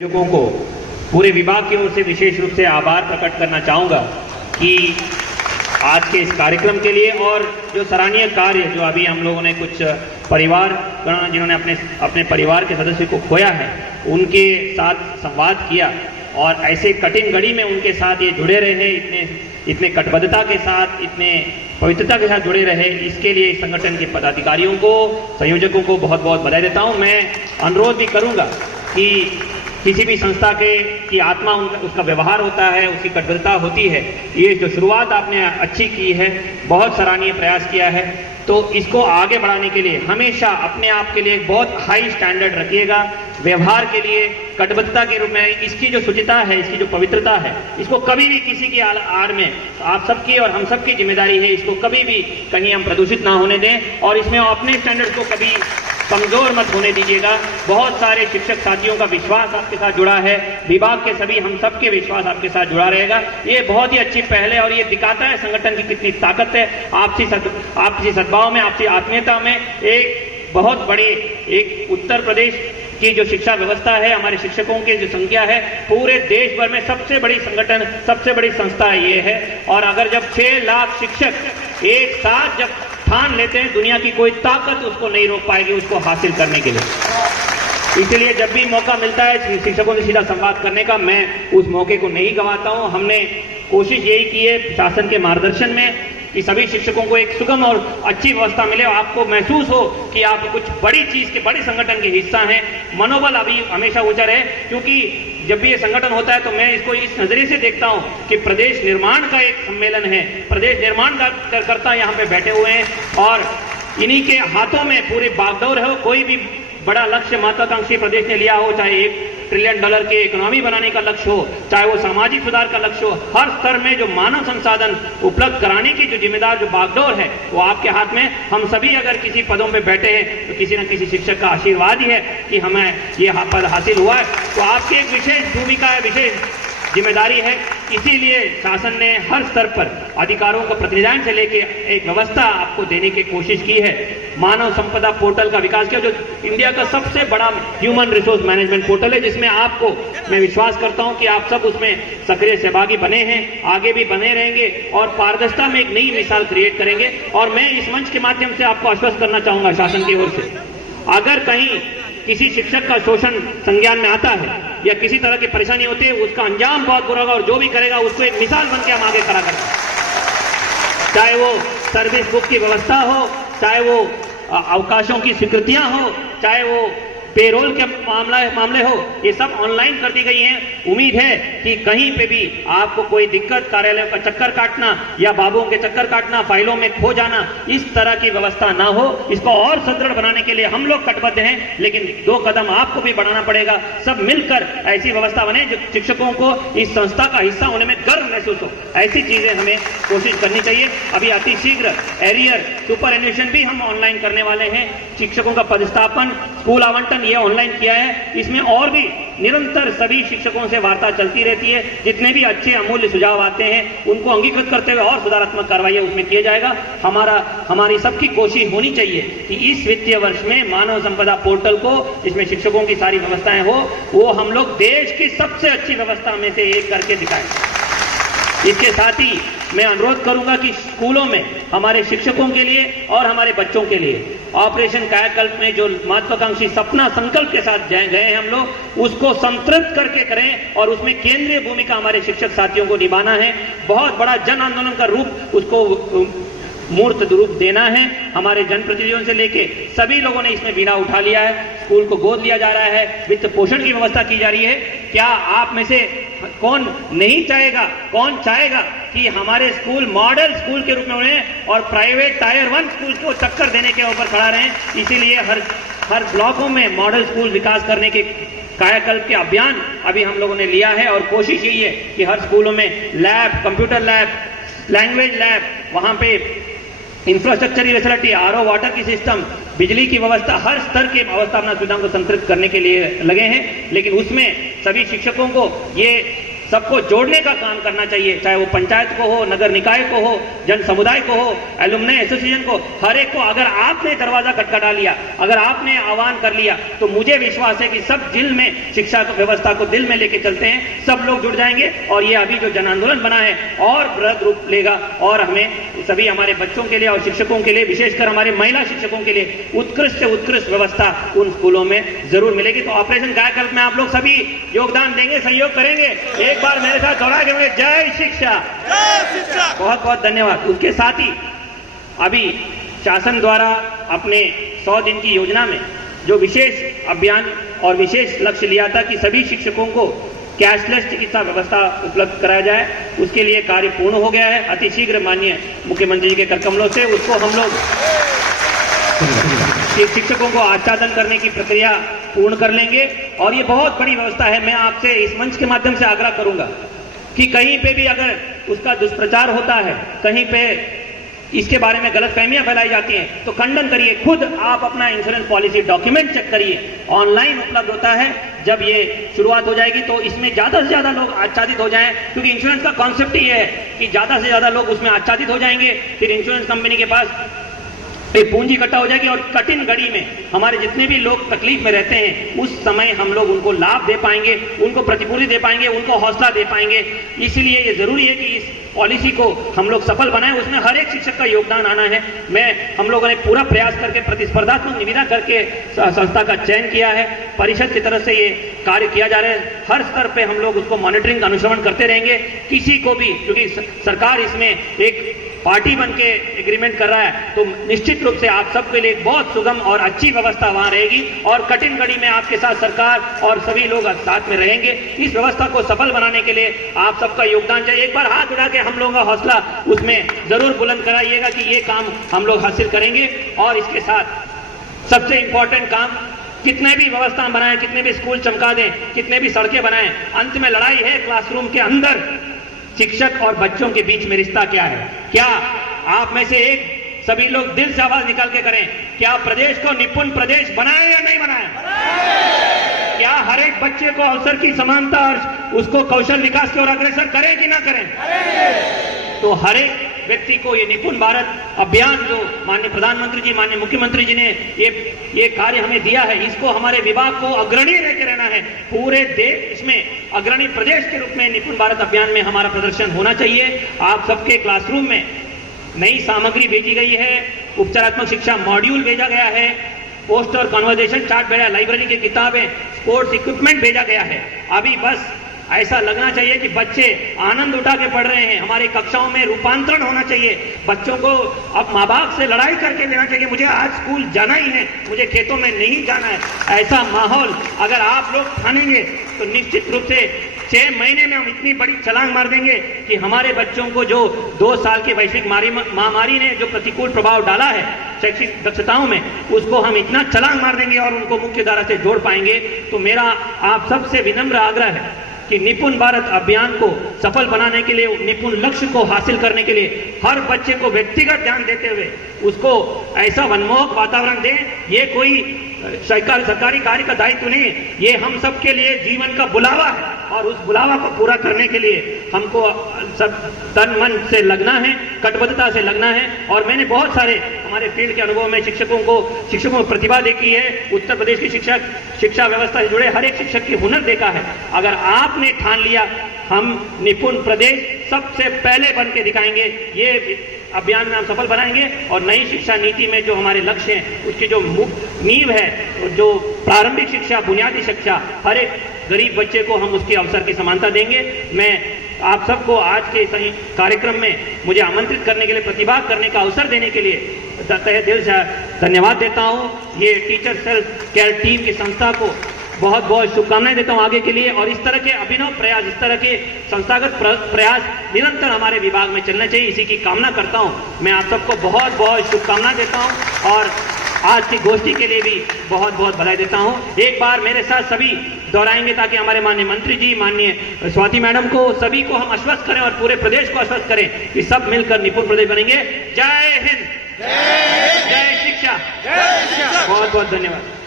शिक्षकों को पूरे विभाग की ओर से विशेष रूप से आभार प्रकट करना चाहूँगा कि आज के इस कार्यक्रम के लिए और जो सराहनीय कार्य जो अभी हम लोगों ने कुछ परिवार जिन्होंने अपने परिवार के सदस्य को खोया है उनके साथ संवाद किया और ऐसे कठिन घड़ी में उनके साथ ये जुड़े रहे, इतने कटिबद्धता के साथ, इतने पवित्रता के साथ जुड़े रहे, इसके लिए संगठन के पदाधिकारियों को, संयोजकों को बहुत बहुत बधाई देता हूँ। मैं अनुरोध भी करूँगा कि किसी भी संस्था की आत्मा उसका व्यवहार होता है, उसकी कटिबद्धता होती है। ये जो शुरुआत आपने अच्छी की है, बहुत सराहनीय प्रयास किया है, तो इसको आगे बढ़ाने के लिए हमेशा अपने आप के लिए एक बहुत हाई स्टैंडर्ड रखिएगा। व्यवहार के लिए कटिबद्धता के रूप में इसकी जो शुचिता है, इसकी जो पवित्रता है, इसको कभी भी किसी की आड़ में आप सबकी और हम सबकी जिम्मेदारी है, इसको कभी भी कहीं हम प्रदूषित ना होने दें और इसमें अपने स्टैंडर्ड को कभी कमजोर मत होने दीजिएगा। बहुत सारे शिक्षक साथियों का विश्वास आपके साथ जुड़ा है, विभाग के सभी हम सबके विश्वास आपके साथ जुड़ा रहेगा। ये बहुत ही अच्छी पहल है और ये दिखाता है संगठन की कितनी ताकत है। आपसी सद्भाव में, आपसी आत्मीयता में एक बहुत बड़ी एक उत्तर प्रदेश की जो शिक्षा व्यवस्था है, हमारे शिक्षकों की जो संख्या है, पूरे देश भर में सबसे बड़ी संगठन, सबसे बड़ी संस्था ये है। और अगर जब 6 लाख शिक्षक एक साथ जब ठान लेते हैं, दुनिया की कोई ताकत उसको नहीं रोक पाएगी उसको हासिल करने के लिए। इसलिए जब भी मौका मिलता है शिक्षकों से सीधा संवाद करने का, मैं उस मौके को नहीं गंवाता हूं। हमने कोशिश यही की है शासन के मार्गदर्शन में कि सभी शिक्षकों को एक सुगम और अच्छी व्यवस्था मिले, आपको महसूस हो कि आप कुछ बड़ी चीज के, बड़े संगठन के हिस्सा हैं। मनोबल अभी हमेशा ऊंचा रहे, क्योंकि जब भी ये संगठन होता है तो मैं इसको इस नजरिए से देखता हूं कि प्रदेश निर्माण का एक सम्मेलन है। प्रदेश निर्माण का करता यहाँ पे बैठे हुए हैं और इन्हीं के हाथों में पूरी बागडोर है। कोई भी बड़ा लक्ष्य महत्वाकांक्षी प्रदेश ने लिया हो, चाहे $1 ट्रिलियन की इकोनॉमी बनाने का लक्ष्य हो, चाहे वो सामाजिक सुधार का लक्ष्य हो, हर स्तर में जो मानव संसाधन उपलब्ध कराने की जो जिम्मेदार जो बागडोर है वो आपके हाथ में। हम सभी अगर किसी पदों पे बैठे हैं तो किसी न किसी शिक्षक का आशीर्वाद ही है कि हमें ये पद हासिल हुआ है। तो आपकी एक विशेष भूमिका है, विशेष जिम्मेदारी है। इसीलिए शासन ने हर स्तर पर अधिकारों का प्रतिनिधान से लेके एक व्यवस्था आपको देने की कोशिश की है। मानव संपदा पोर्टल का विकास किया, जो इंडिया का सबसे बड़ा ह्यूमन रिसोर्स मैनेजमेंट पोर्टल है, जिसमें आपको मैं विश्वास करता हूं कि आप सब उसमें सक्रिय सहभागी बने हैं, आगे भी बने रहेंगे और पारदर्शिता में एक नई मिसाल क्रिएट करेंगे। और मैं इस मंच के माध्यम से आपको आश्वस्त करना चाहूंगा शासन की ओर से, अगर कहीं किसी शिक्षक का शोषण संज्ञान में आता है या किसी तरह की परेशानी होती है, उसका अंजाम बहुत बुरा होगा और जो भी करेगा उसको एक मिसाल बन के हम आगे खड़ा करें। चाहे वो सर्विस बुक की व्यवस्था हो, चाहे वो अवकाशों की स्वीकृतियां हो, चाहे वो पेरोल के मामले हो, ये सब ऑनलाइन कर दी गई हैं। उम्मीद है कि कहीं पे भी आपको कोई दिक्कत, कार्यालय का चक्कर काटना या बाबुओं के चक्कर काटना, फाइलों में खो जाना, इस तरह की व्यवस्था ना हो। इसको और सुदृढ़ बनाने के लिए हम लोग कटिबद्ध हैं, लेकिन 2 कदम आपको भी बढ़ाना पड़ेगा। सब मिलकर ऐसी व्यवस्था बने जो शिक्षकों को इस संस्था का हिस्सा होने में गर्व महसूस हो। ऐसी चीजें हमें कोशिश करनी चाहिए। अभी अति शीघ्र एरियर, सुपर एन्युएशन भी हम ऑनलाइन करने वाले हैं। शिक्षकों का पदस्थापन, स्कूल आवंटन ये ऑनलाइन किया है। इसमें और भी निरंतर सभी शिक्षकों से वार्ता चलती रहती है। जितने भी अच्छे अमूल्य सुझाव आते हैं उनको अंगीकृत करते हुए और सुधारात्मक कार्रवाई उसमें किया जाएगा। हमारी सबकी कोशिश होनी चाहिए कि इस वित्तीय वर्ष में मानव संपदा पोर्टल को, जिसमें शिक्षकों की सारी व्यवस्थाएं हो, वो हम लोग देश की सबसे अच्छी व्यवस्था में से एक करके दिखाएं। इसके साथ ही मैं अनुरोध करूंगा कि स्कूलों में हमारे शिक्षकों के लिए और हमारे बच्चों के लिए ऑपरेशन कायाकल्प में जो महत्वाकांक्षी सपना संकल्प के साथ गए हैं हम लोग, उसको संतृप्त करके करें और उसमें केंद्रीय भूमिका हमारे शिक्षक साथियों को निभाना है। बहुत बड़ा जन आंदोलन का रूप उसको मूर्त रूप देना है। हमारे जनप्रतिनिधियों से लेके सभी लोगों ने इसमें बीड़ा उठा लिया है। स्कूल को गोद लिया जा रहा है, वित्त पोषण की व्यवस्था की जा रही है। क्या आप में से कौन नहीं चाहेगा, कौन चाहेगा कि हमारे स्कूल मॉडल स्कूल के रूप में उन्हें और प्राइवेट टायर 1 स्कूल को टक्कर देने के ऊपर खड़ा रहें? इसीलिए हर ब्लॉकों में मॉडल स्कूल विकास करने के कायाकल्प के अभियान अभी हम लोगों ने लिया है और कोशिश यही है कि हर स्कूलों में lab, computer lab, language lab, वहां पे इंफ्रास्ट्रक्चर की फैसिलिटी, आरओ वाटर की सिस्टम, बिजली की व्यवस्था, हर स्तर की अवस्था अपना सुविधाओं को संतृप्त करने के लिए लगे हैं। लेकिन उसमें सभी शिक्षकों को ये सबको जोड़ने का काम करना चाहिए, चाहे वो पंचायत को हो, नगर निकाय को हो, जन समुदाय को हो, एलुमनी एसोसिएशन को, हर एक को। अगर आपने दरवाजा खटखटा लिया, अगर आपने आह्वान कर लिया, तो मुझे विश्वास है कि सब दिल में शिक्षा व्यवस्था को दिल में लेके चलते हैं, सब लोग जुड़ जाएंगे और ये अभी जो जन आंदोलन बना है और बृहद रूप लेगा और हमें सभी हमारे बच्चों के लिए और शिक्षकों के लिए, विशेषकर हमारे महिला शिक्षकों के लिए उत्कृष्ट से उत्कृष्ट व्यवस्था उन स्कूलों में जरूर मिलेगी। तो ऑपरेशन कायाकल्प में आप लोग सभी योगदान देंगे, सहयोग करेंगे। एक बार मेरे साथ दोहरा के बोले जय शिक्षा, जय शिक्षा। बहुत बहुत धन्यवाद। उसके साथ ही अभी शासन द्वारा अपने 100 दिन की योजना में जो विशेष अभियान और विशेष लक्ष्य लिया था कि सभी शिक्षकों को कैशलेस चिकित्सा व्यवस्था उपलब्ध कराया जाए, उसके लिए कार्य पूर्ण हो गया है। अति शीघ्र माननीय मुख्यमंत्री जी के कर कमलों से उसको हम लोग शिक्षकों को आच्छादन करने की प्रक्रिया पूर्ण कर लेंगे और ये बहुत बड़ी व्यवस्था है। मैं आपसे इस मंच के माध्यम से आग्रह करूंगा कि कहीं पे भी अगर उसका दुष्प्रचार होता है, कहीं पे इसके बारे में गलतफहमियां फैलाई जाती हैं, तो खंडन करिए। खुद आप अपना इंश्योरेंस पॉलिसी डॉक्यूमेंट चेक करिए, ऑनलाइन उपलब्ध होता है। जब ये शुरुआत हो जाएगी तो इसमें ज्यादा से ज्यादा लोग आच्छादित हो जाएं, क्योंकि इंश्योरेंस का कॉन्सेप्ट ही है कि ज्यादा से ज्यादा लोग उसमें आच्छादित हो जाएंगे। फिर इंश्योरेंस कंपनी के पास एक पूंजी इकट्ठा हो जाएगी और कठिन घड़ी में हमारे जितने भी लोग तकलीफ में रहते हैं, उस समय हम लोग उनको लाभ दे पाएंगे, उनको प्रतिपूर्ति दे पाएंगे, उनको हौसला दे पाएंगे। इसलिए ये जरूरी है कि इस पॉलिसी को हम लोग सफल बनाएं, उसमें हर एक शिक्षक का योगदान आना है। हम लोगों ने पूरा प्रयास करके प्रतिस्पर्धात्मक निविदा करके संस्था का चयन किया है। परिषद की तरफ से ये कार्य किया जा रहा है। हर स्तर पे हम लोग उसको मॉनिटरिंग अनुश्रवण करते रहेंगे। किसी को भी, क्योंकि सरकार इसमें एक पार्टी बन के एग्रीमेंट कर रहा है, तो निश्चित रूप से आप सबके लिए बहुत सुगम और अच्छी व्यवस्था वहां रहेगी और कठिन घड़ी में आपके साथ सरकार और सभी लोग साथ में रहेंगे। इस व्यवस्था को सफल बनाने के लिए आप सबका योगदान चाहिए। एक बार हाथ उठा के हम लोगों का हौसला उसमें जरूर बुलंद कराइएगा कि ये काम हम लोग हासिल करेंगे। और इसके साथ सबसे इंपॉर्टेंट काम, कितने भी व्यवस्था बनाएं, कितने भी स्कूल चमका दें, कितने भी सड़कें बनाएं, अंत में लड़ाई है क्लासरूम के अंदर। शिक्षक और बच्चों के बीच में रिश्ता क्या है? क्या आप में से एक सभी लोग दिल से आवाज निकाल के करें, क्या प्रदेश को निपुण प्रदेश बनाएं या नहीं बनाएं? क्या हर एक बच्चे को अवसर की समानता और उसको कौशल विकास की ओर अग्रसर करें कि ना करें? तो हर एक व्यक्ति को ये निपुण भारत अभियान जो माननीय प्रधानमंत्री जी, माननीय मुख्यमंत्री जी ने ये कार्य हमें दिया है, इसको हमारे विभाग को अग्रणी लेकर रहना है। पूरे देश में अग्रणी प्रदेश के रूप में निपुण भारत अभियान में हमारा प्रदर्शन होना चाहिए। आप सबके क्लासरूम में नई सामग्री भेजी गई है, उपचारात्मक शिक्षा मॉड्यूल भेजा गया है, पोस्टर कन्वर्सेशन चार्ट भेजा, लाइब्रेरी की किताबें, स्पोर्ट्स इक्विपमेंट भेजा गया है। अभी बस ऐसा लगना चाहिए कि बच्चे आनंद उठा के पढ़ रहे हैं। हमारी कक्षाओं में रूपांतरण होना चाहिए। बच्चों को अब माँ बाप से लड़ाई करके देना चाहिए, मुझे आज स्कूल जाना ही है, मुझे खेतों में नहीं जाना है। ऐसा माहौल अगर आप लोग ठानेंगे तो निश्चित रूप से 6 महीने में हम इतनी बड़ी छलांग मार देंगे कि हमारे बच्चों को जो 2 साल की वैश्विक महामारी ने जो प्रतिकूल प्रभाव डाला है शैक्षिक दक्षताओं में, उसको हम इतना छलांग मार देंगे और उनको मुख्य धारा से जोड़ पाएंगे। तो मेरा आप सबसे विनम्र आग्रह है कि निपुण भारत अभियान को सफल बनाने के लिए, निपुण लक्ष्य को हासिल करने के लिए हर बच्चे को व्यक्तिगत ध्यान देते हुए उसको ऐसा मनमोहक वातावरण दें। ये कोई सरकारी कार्य का दायित्व नहीं, ये हम सबके लिए जीवन का बुलावा है और उस बुलावा को पूरा करने के लिए हमको सब तन मन से लगना है, कटिबद्धता से लगना है। और मैंने बहुत सारे हमारे फील्ड के अनुभव में शिक्षकों को प्रतिभा देखी है। उत्तर प्रदेश की शिक्षा व्यवस्था से जुड़े हर एक शिक्षक की हुनर देखा है। अगर आपने ठान लिया हम निपुण प्रदेश सबसे पहले बन के दिखाएंगे, ये अभियान में हम सफल बनाएंगे। और नई शिक्षा नीति में जो हमारे लक्ष्य हैं, उसकी जो नींव है, जो प्रारंभिक शिक्षा, बुनियादी शिक्षा, हर एक गरीब बच्चे को हम उसके अवसर की समानता देंगे। मैं आप सबको आज के सही कार्यक्रम में मुझे आमंत्रित करने के लिए, प्रतिभाग करने का अवसर देने के लिए तहे दिल से धन्यवाद देता हूं। ये टीचर सेल्फ केयर टीम की संस्था को बहुत बहुत शुभकामनाएं देता हूं आगे के लिए। और इस तरह के अभिनव प्रयास, इस तरह के संस्थागत प्रयास निरंतर हमारे विभाग में चलने चाहिए, इसी की कामना करता हूं। मैं आप सबको बहुत बहुत शुभकामनाएं देता हूं और आज की गोष्ठी के लिए भी बहुत बहुत बधाई देता हूं। एक बार मेरे साथ सभी दोहराएंगे ताकि हमारे माननीय मंत्री जी, माननीय स्वाति मैडम को, सभी को हम आश्वस्त करें और पूरे प्रदेश को आश्वस्त करें कि सब मिलकर निपुण प्रदेश बनेंगे। जय हिंद, जय शिक्षा, बहुत बहुत धन्यवाद।